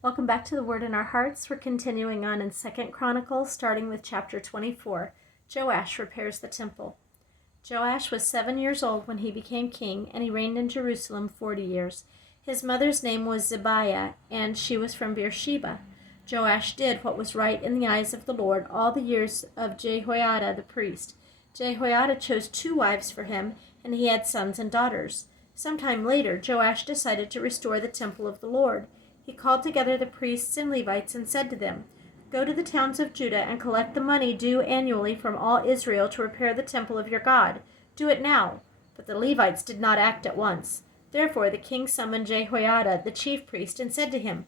Welcome back to the Word in Our Hearts. We're continuing on in 2 Chronicles, starting with chapter 24. Joash repairs the temple. Joash was 7 years old when he became king, and he reigned in Jerusalem 40 years. His mother's name was Zibiah, and she was from Beersheba. Joash did what was right in the eyes of the Lord all the years of Jehoiada the priest. Jehoiada chose 2 wives for him, and he had sons and daughters. Sometime later, Joash decided to restore the temple of the Lord. He called together the priests and Levites and said to them, "Go to the towns of Judah and collect the money due annually from all Israel to repair the temple of your God. Do it now." But the Levites did not act at once. Therefore the king summoned Jehoiada, the chief priest, and said to him,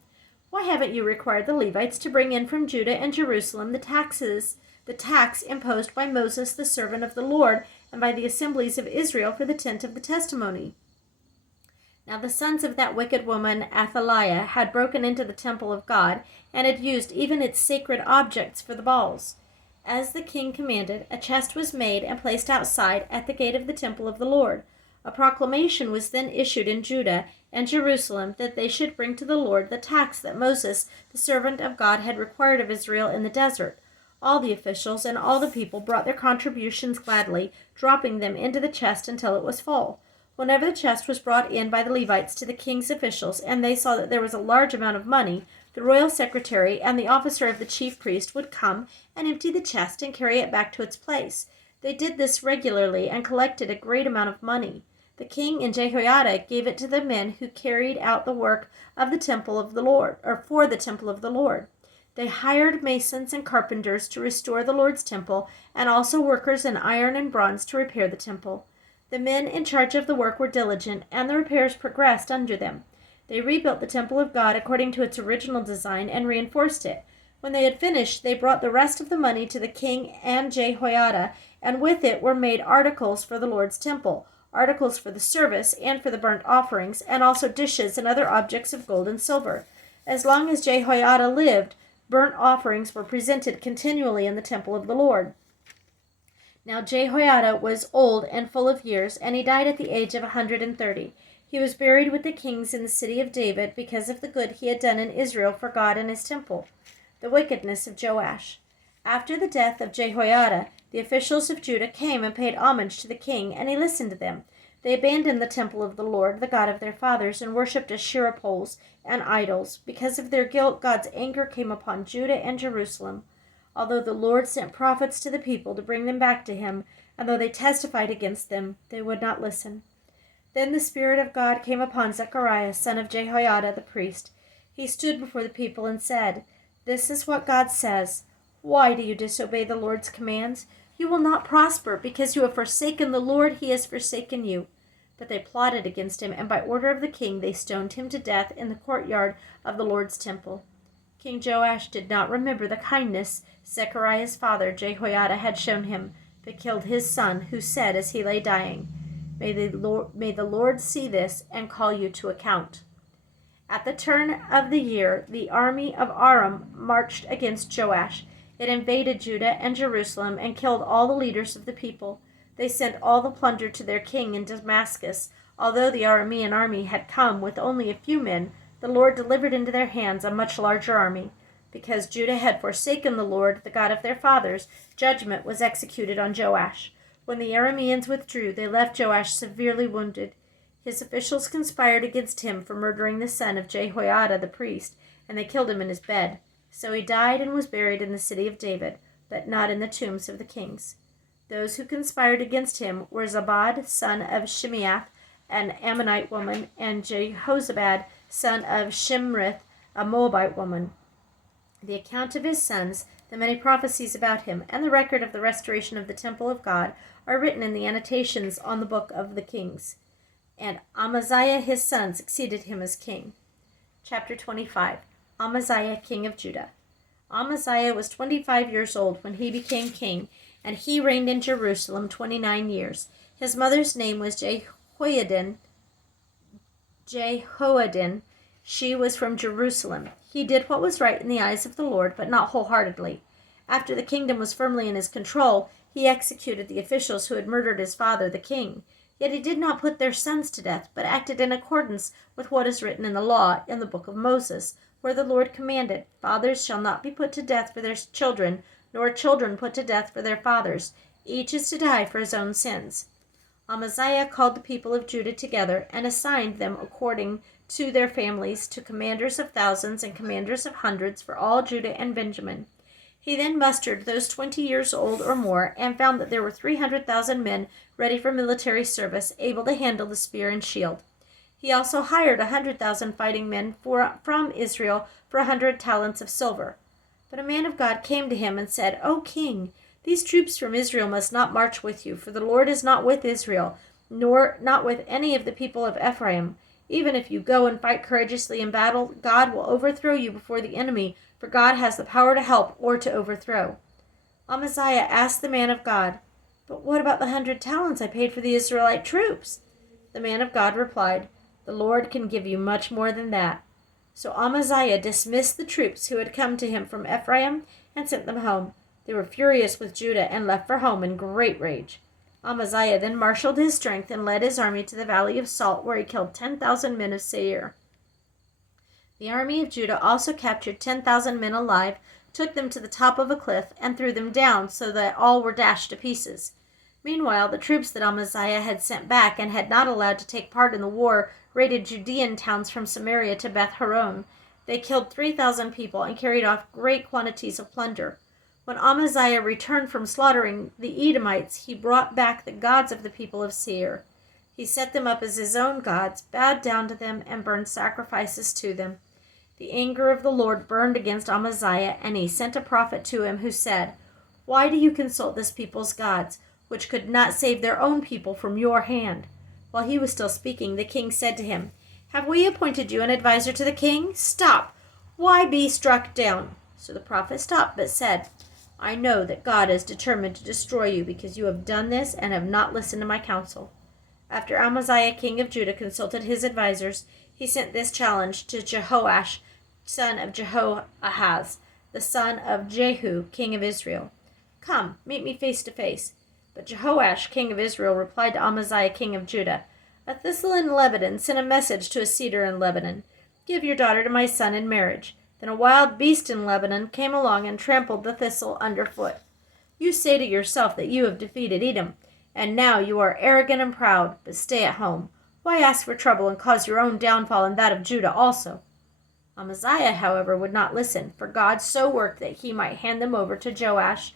"Why haven't you required the Levites to bring in from Judah and Jerusalem the tax imposed by Moses, the servant of the Lord, and by the assemblies of Israel for the tent of the testimony?" Now the sons of that wicked woman Athaliah had broken into the temple of God, and had used even its sacred objects for the Baals. As the king commanded, a chest was made and placed outside at the gate of the temple of the Lord. A proclamation was then issued in Judah and Jerusalem that they should bring to the Lord the tax that Moses, the servant of God, had required of Israel in the desert. All the officials and all the people brought their contributions gladly, dropping them into the chest until it was full. Whenever the chest was brought in by the Levites to the king's officials, and they saw that there was a large amount of money, the royal secretary and the officer of the chief priest would come and empty the chest and carry it back to its place. They did this regularly and collected a great amount of money. The king and Jehoiada gave it to the men who carried out the work of the temple of the Lord, or for the temple of the Lord. They hired masons and carpenters to restore the Lord's temple, and also workers in iron and bronze to repair the temple. The men in charge of the work were diligent, and the repairs progressed under them. They rebuilt the temple of God according to its original design and reinforced it. When they had finished, they brought the rest of the money to the king and Jehoiada, and with it were made articles for the Lord's temple, articles for the service and for the burnt offerings, and also dishes and other objects of gold and silver. As long as Jehoiada lived, burnt offerings were presented continually in the temple of the Lord. Now Jehoiada was old and full of years, and he died at the age of 130. He was buried with the kings in the city of David because of the good he had done in Israel for God and his temple. The wickedness of Joash. After the death of Jehoiada, the officials of Judah came and paid homage to the king, and he listened to them. They abandoned the temple of the Lord, the God of their fathers, and worshipped Asherah poles and idols. Because of their guilt, God's anger came upon Judah and Jerusalem. Although the Lord sent prophets to the people to bring them back to him, and though they testified against them, they would not listen. Then the Spirit of God came upon Zechariah, son of Jehoiada the priest. He stood before the people and said, "This is what God says. Why do you disobey the Lord's commands? You will not prosper, because you have forsaken the Lord, he has forsaken you." But they plotted against him, and by order of the king they stoned him to death in the courtyard of the Lord's temple. King Joash did not remember the kindness Zechariah's father Jehoiada had shown him, but killed his son, who said as he lay dying, May the Lord see this and call you to account." At the turn of the year, the army of Aram marched against Joash. It invaded Judah and Jerusalem and killed all the leaders of the people. They sent all the plunder to their king in Damascus. Although the Aramean army had come with only a few men, the Lord delivered into their hands a much larger army. Because Judah had forsaken the Lord, the God of their fathers, judgment was executed on Joash. When the Arameans withdrew, they left Joash severely wounded. His officials conspired against him for murdering the son of Jehoiada the priest, and they killed him in his bed. So he died and was buried in the city of David, but not in the tombs of the kings. Those who conspired against him were Zabad, son of Shimeath, an Ammonite woman, and Jehozabad, son of Shimrith, a Moabite woman. The account of his sons, the many prophecies about him, and the record of the restoration of the temple of God are written in the annotations on the book of the kings. And Amaziah his son succeeded him as king. Chapter 25. Amaziah, king of Judah. Amaziah was 25 years old when he became king, and he reigned in Jerusalem 29 years. His mother's name was Jehoiadin. She was from Jerusalem. He did what was right in the eyes of the Lord, but not wholeheartedly. After the kingdom was firmly in his control, he executed the officials who had murdered his father, the king. Yet he did not put their sons to death, but acted in accordance with what is written in the law in the book of Moses, where the Lord commanded, "Fathers shall not be put to death for their children, nor children put to death for their fathers. Each is to die for his own sins." Amaziah called the people of Judah together and assigned them according to their families to commanders of thousands and commanders of hundreds for all Judah and Benjamin. He then mustered those 20 years old or more and found that there were 300,000 men ready for military service, able to handle the spear and shield. He also hired 100,000 fighting men from Israel for 100 talents of silver. But a man of God came to him and said, "O king, these troops from Israel must not march with you, for the Lord is not with Israel, nor not with any of the people of Ephraim. Even if you go and fight courageously in battle, God will overthrow you before the enemy, for God has the power to help or to overthrow." Amaziah asked the man of God, "But what about the 100 talents I paid for the Israelite troops?" The man of God replied, "The Lord can give you much more than that." So Amaziah dismissed the troops who had come to him from Ephraim and sent them home. They were furious with Judah and left for home in great rage. Amaziah then marshaled his strength and led his army to the Valley of Salt, where he killed 10,000 men of Seir. The army of Judah also captured 10,000 men alive, took them to the top of a cliff, and threw them down so that all were dashed to pieces. Meanwhile, the troops that Amaziah had sent back and had not allowed to take part in the war raided Judean towns from Samaria to Beth Horon. They killed 3,000 people and carried off great quantities of plunder. When Amaziah returned from slaughtering the Edomites, he brought back the gods of the people of Seir. He set them up as his own gods, bowed down to them, and burned sacrifices to them. The anger of the Lord burned against Amaziah, and he sent a prophet to him who said, "Why do you consult this people's gods, which could not save their own people from your hand?" While he was still speaking, the king said to him, "Have we appointed you an adviser to the king? Stop! Why be struck down?" So the prophet stopped, but said, "I know that God is determined to destroy you because you have done this and have not listened to my counsel." After Amaziah, king of Judah, consulted his advisers, he sent this challenge to Jehoash, son of Jehoahaz, the son of Jehu, king of Israel. "Come, meet me face to face." But Jehoash, king of Israel, replied to Amaziah, king of Judah, "A thistle in Lebanon sent a message to a cedar in Lebanon. 'Give your daughter to my son in marriage.' Then a wild beast in Lebanon came along and trampled the thistle underfoot. You say to yourself that you have defeated Edom, and now you are arrogant and proud, but stay at home. Why ask for trouble and cause your own downfall and that of Judah also?" Amaziah, however, would not listen, for God so worked that he might hand them over to Jehoash,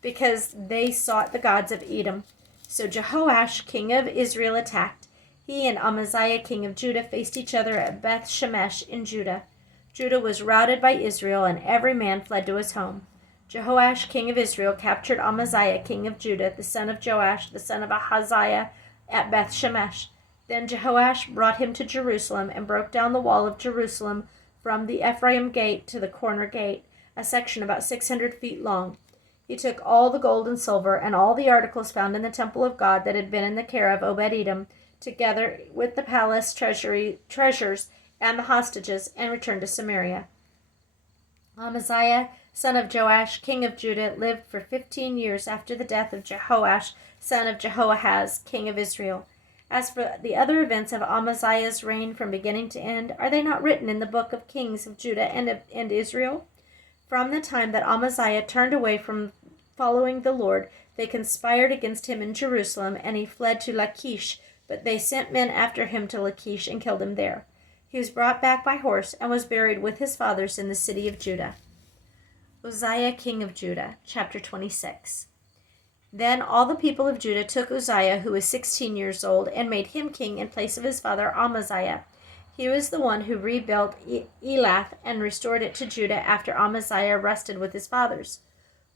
because they sought the gods of Edom. So Jehoash, king of Israel, attacked. He and Amaziah, king of Judah, faced each other at Beth Shemesh in Judah. Judah was routed by Israel, and every man fled to his home. Jehoash, king of Israel, captured Amaziah, king of Judah, the son of Joash, the son of Ahaziah, at Beth Shemesh. Then Jehoash brought him to Jerusalem and broke down the wall of Jerusalem from the Ephraim gate to the corner gate, a section about 600 feet long. He took all the gold and silver and all the articles found in the temple of God that had been in the care of Obed-Edom, together with the palace treasures and the hostages, and returned to Samaria. Amaziah, son of Joash, king of Judah, lived for 15 years after the death of Jehoash, son of Jehoahaz, king of Israel. As for the other events of Amaziah's reign from beginning to end, are they not written in the book of kings of Judah and Israel? From the time that Amaziah turned away from following the Lord, they conspired against him in Jerusalem, and he fled to Lachish, but they sent men after him to Lachish and killed him there. He was brought back by horse and was buried with his fathers in the city of Judah. Uzziah, king of Judah, chapter 26. Then all the people of Judah took Uzziah, who was 16 years old, and made him king in place of his father Amaziah. He was the one who rebuilt Elath and restored it to Judah after Amaziah rested with his fathers.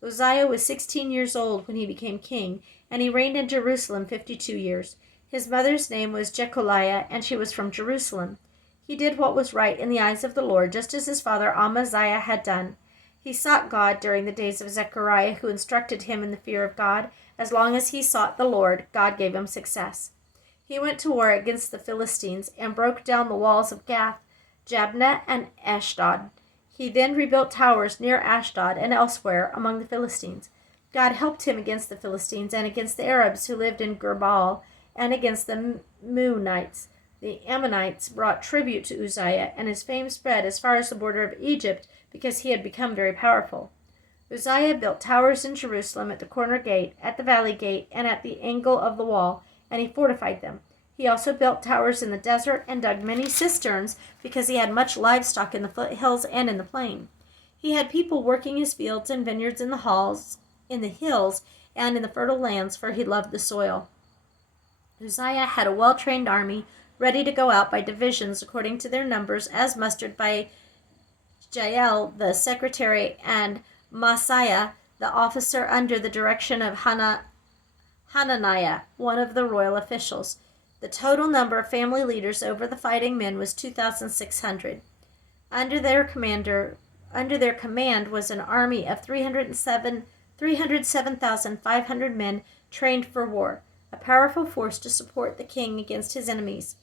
Uzziah was 16 years old when he became king, and he reigned in Jerusalem 52 years. His mother's name was Jecholiah, and she was from Jerusalem. He did what was right in the eyes of the Lord, just as his father Amaziah had done. He sought God during the days of Zechariah, who instructed him in the fear of God. As long as he sought the Lord, God gave him success. He went to war against the Philistines and broke down the walls of Gath, Jabneh, and Ashdod. He then rebuilt towers near Ashdod and elsewhere among the Philistines. God helped him against the Philistines and against the Arabs who lived in Gerbal and against the Meunites. The Ammonites brought tribute to Uzziah, and his fame spread as far as the border of Egypt because he had become very powerful. Uzziah built towers in Jerusalem at the corner gate, at the valley gate, and at the angle of the wall, and he fortified them. He also built towers in the desert and dug many cisterns because he had much livestock in the foothills and in the plain. He had people working his fields and vineyards in the hills, and in the fertile lands, for he loved the soil. Uzziah had a well-trained army, ready to go out by divisions according to their numbers, as mustered by Jael the secretary and Maaseiah the officer under the direction of Hananiah, one of the royal officials. The total number of family leaders over the fighting men was 2,600. Under their command was an army of 307,500 men trained for war, a powerful force to support the king against his enemies.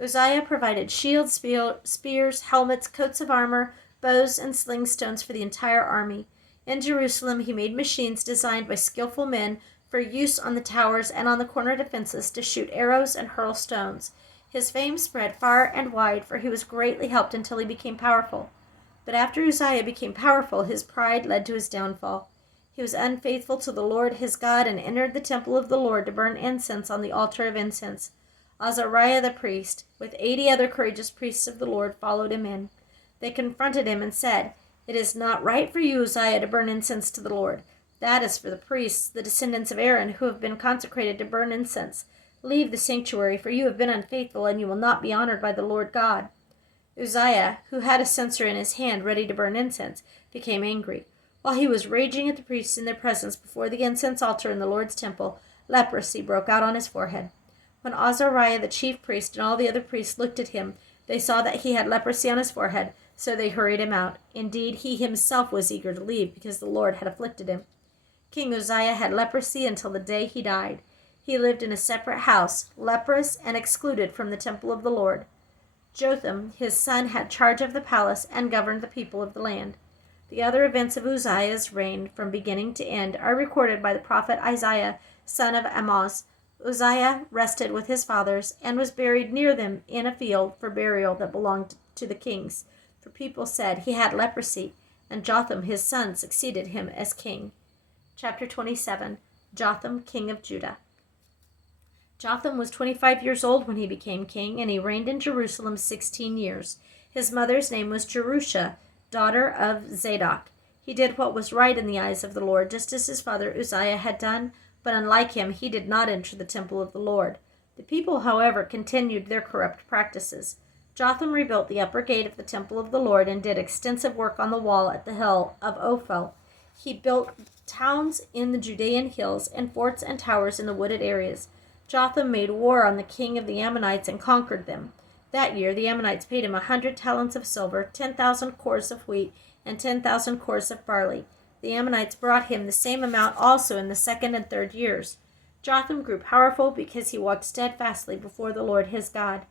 Uzziah provided shields, spears, helmets, coats of armor, bows, and sling stones for the entire army. In Jerusalem, he made machines designed by skillful men for use on the towers and on the corner defenses to shoot arrows and hurl stones. His fame spread far and wide, for he was greatly helped until he became powerful. But after Uzziah became powerful, his pride led to his downfall. He was unfaithful to the Lord his God and entered the temple of the Lord to burn incense on the altar of incense. Azariah the priest, with 80 other courageous priests of the Lord, followed him in. They confronted him and said, "It is not right for you, Uzziah, to burn incense to the Lord. That is for the priests, the descendants of Aaron, who have been consecrated to burn incense. Leave the sanctuary, for you have been unfaithful, and you will not be honored by the Lord God." Uzziah, who had a censer in his hand ready to burn incense, became angry. While he was raging at the priests in their presence before the incense altar in the Lord's temple, leprosy broke out on his forehead. When Azariah the chief priest and all the other priests looked at him, they saw that he had leprosy on his forehead, so they hurried him out. Indeed, he himself was eager to leave because the Lord had afflicted him. King Uzziah had leprosy until the day he died. He lived in a separate house, leprous and excluded from the temple of the Lord. Jotham, his son, had charge of the palace and governed the people of the land. The other events of Uzziah's reign from beginning to end are recorded by the prophet Isaiah, son of Amoz. Uzziah rested with his fathers and was buried near them in a field for burial that belonged to the kings. For people said he had leprosy, and Jotham his son succeeded him as king. Chapter 27. Jotham, king of Judah. Jotham was 25 years old when he became king, and he reigned in Jerusalem 16 years. His mother's name was Jerusha, daughter of Zadok. He did what was right in the eyes of the Lord, just as his father Uzziah had done, but unlike him, he did not enter the temple of the Lord. The people, however, continued their corrupt practices. Jotham rebuilt the upper gate of the temple of the Lord and did extensive work on the wall at the hill of Ophel. He built towns in the Judean hills and forts and towers in the wooded areas. Jotham made war on the king of the Ammonites and conquered them. That year the Ammonites paid him 100 talents of silver, 10,000 cores of wheat, and 10,000 cores of barley. The Ammonites brought him the same amount also in the second and third years. Jotham grew powerful because he walked steadfastly before the Lord his God.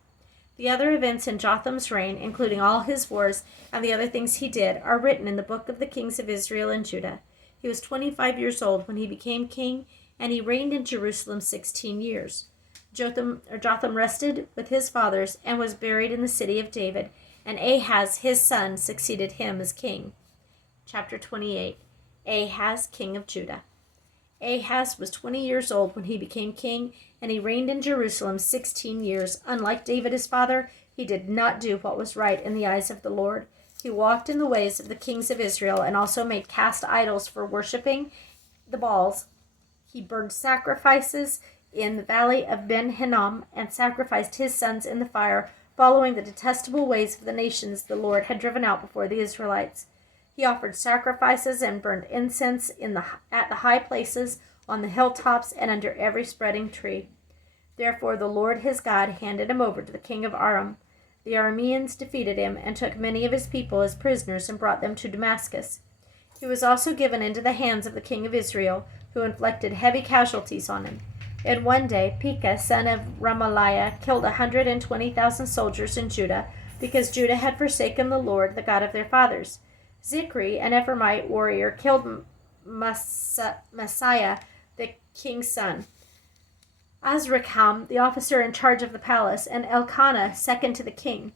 The other events in Jotham's reign, including all his wars and the other things he did, are written in the book of the kings of Israel and Judah. He was 25 years old when he became king, and he reigned in Jerusalem 16 years. Jotham rested with his fathers and was buried in the city of David, and Ahaz his son succeeded him as king. Chapter 28. Ahaz, king of Judah. Ahaz was 20 years old when he became king, and he reigned in Jerusalem 16 years. Unlike David his father, he did not do what was right in the eyes of the Lord. He walked in the ways of the kings of Israel and also made cast idols for worshiping the Baals. He burned sacrifices in the valley of Ben-Hinnom and sacrificed his sons in the fire, following the detestable ways of the nations the Lord had driven out before the Israelites. He offered sacrifices and burned incense at the high places, on the hilltops, and under every spreading tree. Therefore the Lord his God handed him over to the king of Aram. The Arameans defeated him and took many of his people as prisoners and brought them to Damascus. He was also given into the hands of the king of Israel, who inflicted heavy casualties on him. In one day, Pekah, son of Remaliah, killed 120,000 soldiers in Judah, because Judah had forsaken the Lord, the God of their fathers. Zikri, an Ephraimite warrior, killed Messiah, the king's son, Azrikam, the officer in charge of the palace, and Elkanah, second to the king.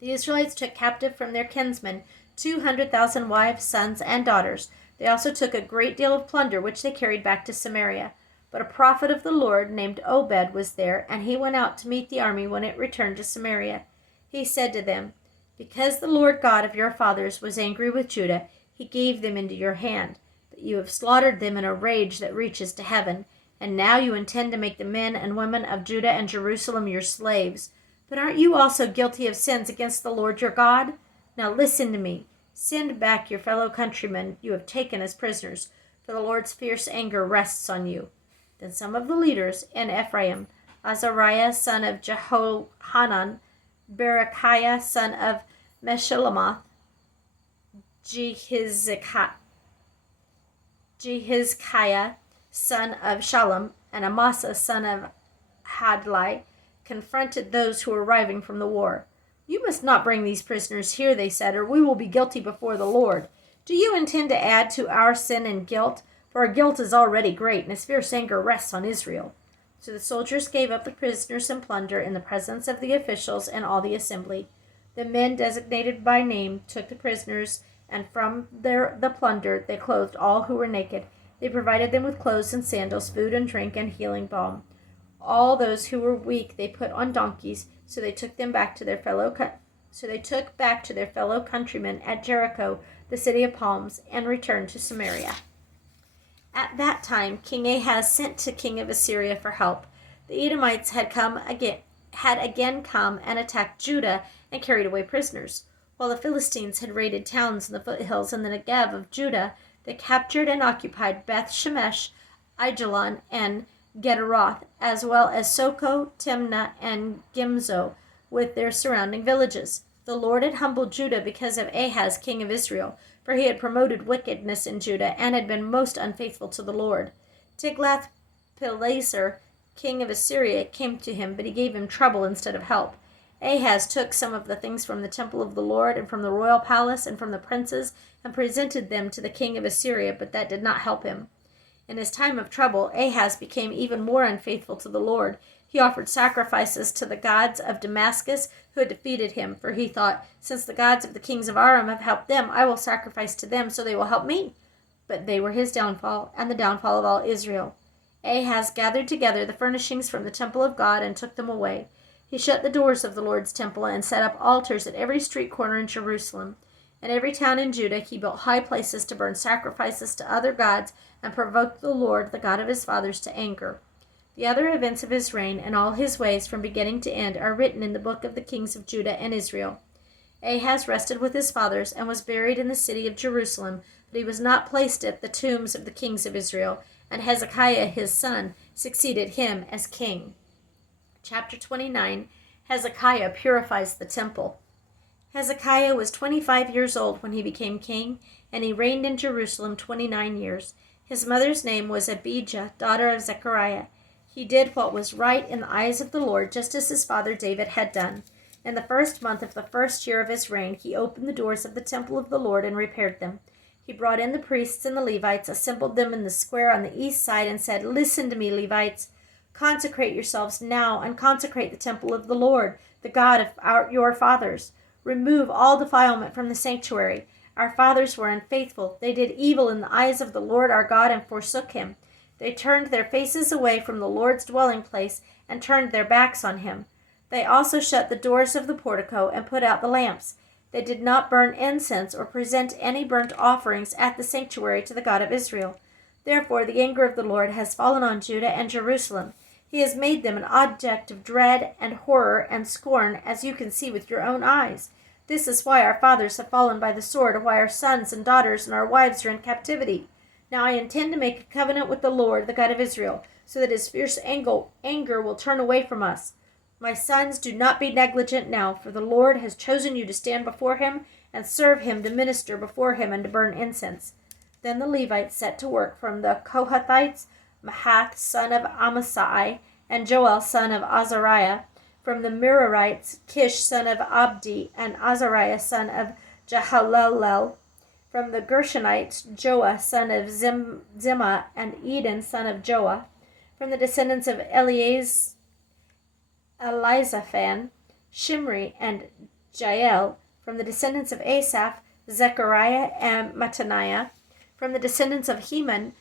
The Israelites took captive from their kinsmen 200,000 wives, sons, and daughters. They also took a great deal of plunder, which they carried back to Samaria. But a prophet of the Lord named Obed was there, and he went out to meet the army when it returned to Samaria. He said to them, "Because the Lord God of your fathers was angry with Judah, he gave them into your hand. But you have slaughtered them in a rage that reaches to heaven. And now you intend to make the men and women of Judah and Jerusalem your slaves. But aren't you also guilty of sins against the Lord your God? Now listen to me. Send back your fellow countrymen you have taken as prisoners, for the Lord's fierce anger rests on you." Then some of the leaders in Ephraim, Azariah son of Jehohanan, Berechiah son of Meshillemoth, Jehizkiah son of Shallum, and Amasa son of Hadlai, confronted those who were arriving from the war. "You must not bring these prisoners here," they said, "or we will be guilty before the Lord. Do you intend to add to our sin and guilt? For our guilt is already great, and his fierce anger rests on Israel." So the soldiers gave up the prisoners and plunder in the presence of the officials and all the assembly. The men designated by name took the prisoners, and from the plunder they clothed all who were naked. They provided them with clothes and sandals, food and drink, and healing balm. All those who were weak they put on donkeys, so they took back to their fellow countrymen at Jericho, the city of palms, and returned to Samaria. At that time King Ahaz sent to king of Assyria for help. The Edomites had again come and attacked Judah and carried away prisoners. While the Philistines had raided towns in the foothills in the Negev of Judah, they captured and occupied Beth Shemesh, Aijalon, and Gederoth, as well as Soko, Timnah, and Gimzo, with their surrounding villages. The Lord had humbled Judah because of Ahaz, king of Israel, for he had promoted wickedness in Judah and had been most unfaithful to the Lord. Tiglath-Pileser, king of Assyria, came to him, but he gave him trouble instead of help. Ahaz took some of the things from the temple of the Lord and from the royal palace and from the princes and presented them to the king of Assyria, but that did not help him. In his time of trouble, Ahaz became even more unfaithful to the Lord. He offered sacrifices to the gods of Damascus who had defeated him, for he thought, "Since the gods of the kings of Aram have helped them, I will sacrifice to them so they will help me." But they were his downfall and the downfall of all Israel. Ahaz gathered together the furnishings from the temple of God and took them away. He shut the doors of the Lord's temple and set up altars at every street corner in Jerusalem. In every town in Judah he built high places to burn sacrifices to other gods and provoked the Lord, the God of his fathers, to anger. The other events of his reign and all his ways from beginning to end are written in the book of the kings of Judah and Israel. Ahaz rested with his fathers and was buried in the city of Jerusalem, but he was not placed at the tombs of the kings of Israel, and Hezekiah his son succeeded him as king. Chapter 29, Hezekiah purifies the temple. Hezekiah was 25 years old when he became king, and he reigned in Jerusalem 29 years. His mother's name was Abijah, daughter of Zechariah. He did what was right in the eyes of the Lord, just as his father David had done. In the first month of the first year of his reign, he opened the doors of the temple of the Lord and repaired them. He brought in the priests and the Levites, assembled them in the square on the east side, and said, "Listen to me, Levites. Consecrate yourselves now and consecrate the temple of the Lord, the God of your fathers. Remove all defilement from the sanctuary. Our fathers were unfaithful. They did evil in the eyes of the Lord our God and forsook him. They turned their faces away from the Lord's dwelling place and turned their backs on him. They also shut the doors of the portico and put out the lamps. They did not burn incense or present any burnt offerings at the sanctuary to the God of Israel. Therefore the anger of the Lord has fallen on Judah and Jerusalem. He has made them an object of dread and horror and scorn, as you can see with your own eyes. This is why our fathers have fallen by the sword, and why our sons and daughters and our wives are in captivity. Now I intend to make a covenant with the Lord, the God of Israel, so that his fierce anger will turn away from us. My sons, do not be negligent now, for the Lord has chosen you to stand before him and serve him, to minister before him and to burn incense." Then the Levites set to work from the Kohathites, Mahath son of Amasai, and Joel son of Azariah; from the Merarites, Kish son of Abdi, and Azariah son of Jehalelel; From the Gershonites, Joah, son of Zimmah, and Eden, son of Joah. From the descendants of Elizaphan, Shimri, and Jael. From the descendants of Asaph, Zechariah and Mattaniah. From the descendants of Heman,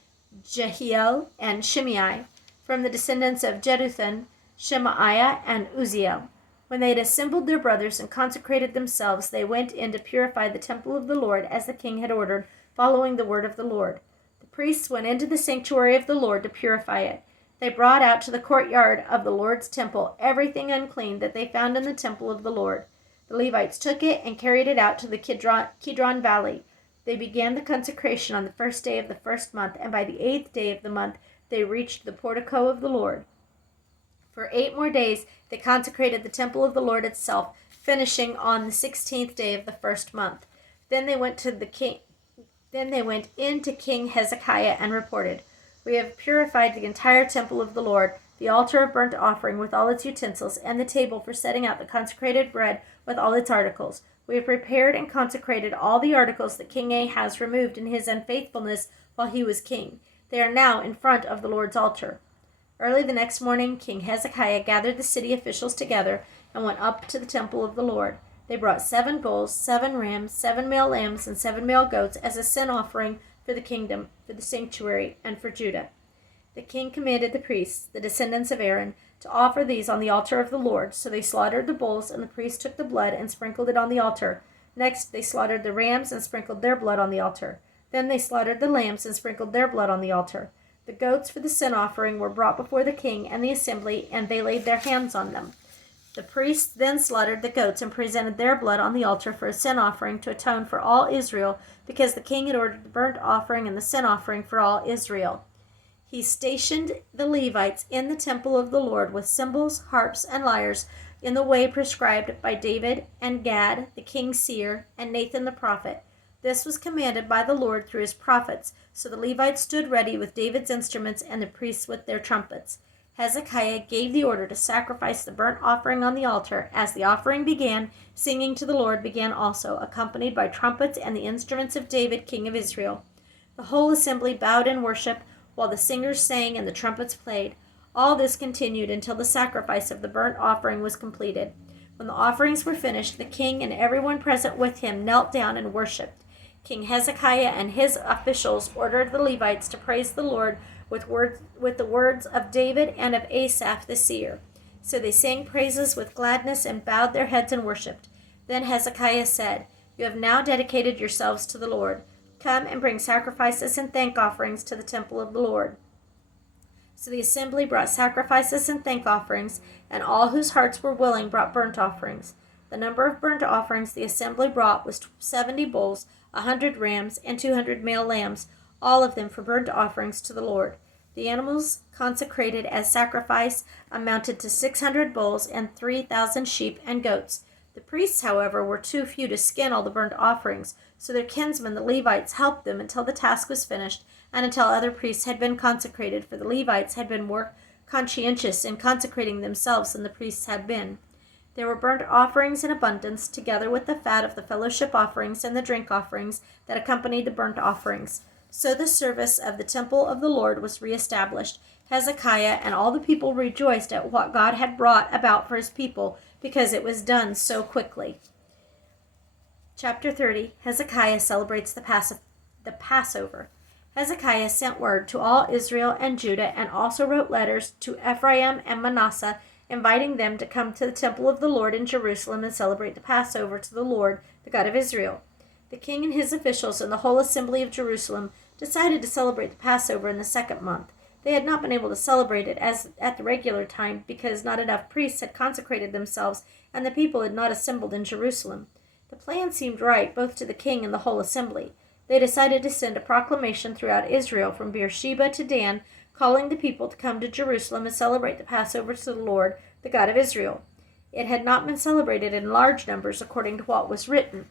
Jehiel and Shimei. From the descendants of Jeduthun, Shemaiah and Uzziel. When they had assembled their brothers and consecrated themselves, they went in to purify the temple of the Lord, as the king had ordered, following the word of the Lord. The priests went into the sanctuary of the Lord to purify it. They brought out to the courtyard of the Lord's temple everything unclean that they found in the temple of the Lord. The Levites took it and carried it out to the Kidron Valley. They began the consecration on the first day of the first month, and by the 8th day of the month they reached the portico of the Lord. For 8 more days they consecrated the temple of the Lord itself, finishing on the 16th day of the first month. Then they went into King Hezekiah and reported, "We have purified the entire temple of the Lord, the altar of burnt offering with all its utensils, and the table for setting out the consecrated bread with all its articles. We have prepared and consecrated all the articles that King Ahaz removed in his unfaithfulness while he was king. They are now in front of the Lord's altar." Early the next morning, King Hezekiah gathered the city officials together and went up to the temple of the Lord. They brought 7 bulls, 7 rams, 7 male lambs, and 7 male goats as a sin offering for the kingdom, for the sanctuary, and for Judah. The king commanded the priests, the descendants of Aaron, to offer these on the altar of the Lord. So they slaughtered the bulls, and the priests took the blood and sprinkled it on the altar. Next they slaughtered the rams and sprinkled their blood on the altar. Then they slaughtered the lambs and sprinkled their blood on the altar. The goats for the sin offering were brought before the king and the assembly, and they laid their hands on them. The priests then slaughtered the goats and presented their blood on the altar for a sin offering to atone for all Israel, because the king had ordered the burnt offering and the sin offering for all Israel. He stationed the Levites in the temple of the Lord with cymbals, harps, and lyres in the way prescribed by David and Gad, the king's seer, and Nathan the prophet. This was commanded by the Lord through his prophets. So the Levites stood ready with David's instruments and the priests with their trumpets. Hezekiah gave the order to sacrifice the burnt offering on the altar. As the offering began, singing to the Lord began also, accompanied by trumpets and the instruments of David, king of Israel. The whole assembly bowed in worship, while the singers sang and the trumpets played. All this continued until the sacrifice of the burnt offering was completed. When the offerings were finished, the king and everyone present with him knelt down and worshipped. King Hezekiah and his officials ordered the Levites to praise the Lord with the words of David and of Asaph the seer. So they sang praises with gladness and bowed their heads and worshipped. Then Hezekiah said, "You have now dedicated yourselves to the Lord. Come and bring sacrifices and thank offerings to the temple of the Lord." So the assembly brought sacrifices and thank offerings, and all whose hearts were willing brought burnt offerings. The number of burnt offerings the assembly brought was 70 bulls, 100 rams, and 200 male lambs, all of them for burnt offerings to the Lord. The animals consecrated as sacrifice amounted to 600 bulls and 3,000 sheep and goats. The priests, however, were too few to skin all the burnt offerings, so their kinsmen, the Levites, helped them until the task was finished and until other priests had been consecrated, for the Levites had been more conscientious in consecrating themselves than the priests had been. There were burnt offerings in abundance, together with the fat of the fellowship offerings and the drink offerings that accompanied the burnt offerings. So the service of the temple of the Lord was reestablished. Hezekiah and all the people rejoiced at what God had brought about for his people, because it was done so quickly. Chapter 30. Hezekiah celebrates the Passover. Hezekiah sent word to all Israel and Judah, and also wrote letters to Ephraim and Manasseh, inviting them to come to the temple of the Lord in Jerusalem and celebrate the Passover to the Lord, the God of Israel. The king and his officials and the whole assembly of Jerusalem decided to celebrate the Passover in the 2nd month. They had not been able to celebrate it as at the regular time because not enough priests had consecrated themselves and the people had not assembled in Jerusalem. The plan seemed right both to the king and the whole assembly. They decided to send a proclamation throughout Israel from Beersheba to Dan, calling the people to come to Jerusalem and celebrate the Passover to the Lord, the God of Israel. It had not been celebrated in large numbers according to what was written.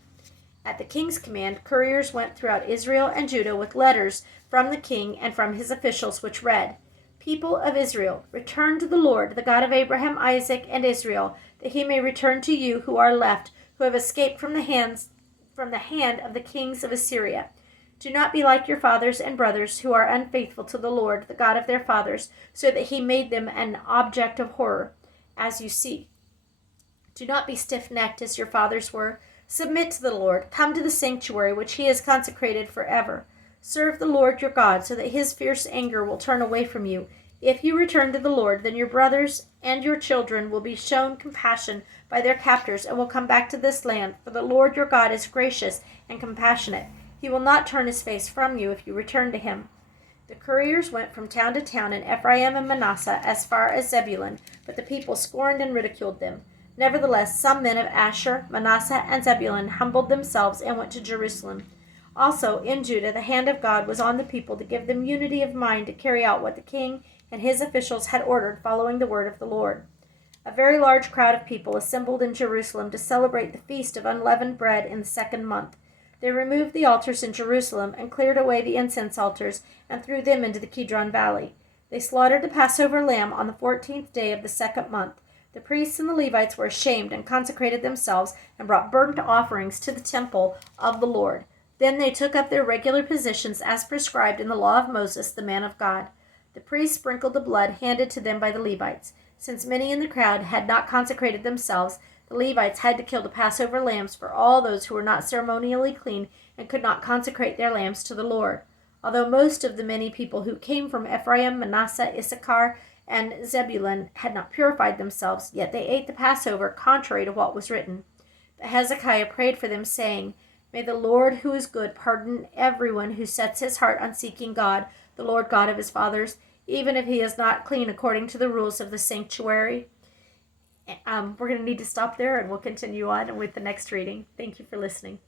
At the king's command, couriers went throughout Israel and Judah with letters from the king and from his officials, which read, "People of Israel, return to the Lord, the God of Abraham, Isaac, and Israel, that he may return to you who are left, who have escaped from the hands from the hand of the kings of Assyria. Do not be like your fathers and brothers who are unfaithful to the Lord, the God of their fathers, so that he made them an object of horror, as you see. Do not be stiff-necked as your fathers were. Submit to the Lord. Come to the sanctuary which he has consecrated forever. Serve the Lord your God, so that his fierce anger will turn away from you. If you return to the Lord, then your brothers and your children will be shown compassion by their captors and will come back to this land, for the Lord your God is gracious and compassionate. He will not turn his face from you if you return to him. The couriers went from town to town in Ephraim and Manasseh as far as Zebulun, but the people scorned and ridiculed them. Nevertheless, some men of Asher, Manasseh, and Zebulun humbled themselves and went to Jerusalem. Also, in Judah, the hand of God was on the people to give them unity of mind to carry out what the king and his officials had ordered, following the word of the Lord. A very large crowd of people assembled in Jerusalem to celebrate the feast of unleavened bread in the 2nd month. They removed the altars in Jerusalem and cleared away the incense altars and threw them into the Kidron Valley. They slaughtered the Passover lamb on the 14th day of the 2nd month. The priests and the Levites were ashamed and consecrated themselves and brought burnt offerings to the temple of the Lord. Then they took up their regular positions as prescribed in the law of Moses, the man of God. The priests sprinkled the blood handed to them by the Levites. Since many in the crowd had not consecrated themselves, the Levites had to kill the Passover lambs for all those who were not ceremonially clean and could not consecrate their lambs to the Lord. Although most of the many people who came from Ephraim, Manasseh, Issachar, and Zebulun had not purified themselves, yet they ate the Passover contrary to what was written. But Hezekiah prayed for them, saying, May the Lord, who is good, pardon everyone who sets his heart on seeking God, the Lord God of his fathers, even if he is not clean according to the rules of the sanctuary. We're going to need to stop there, and we'll continue on with the next reading. Thank you for listening.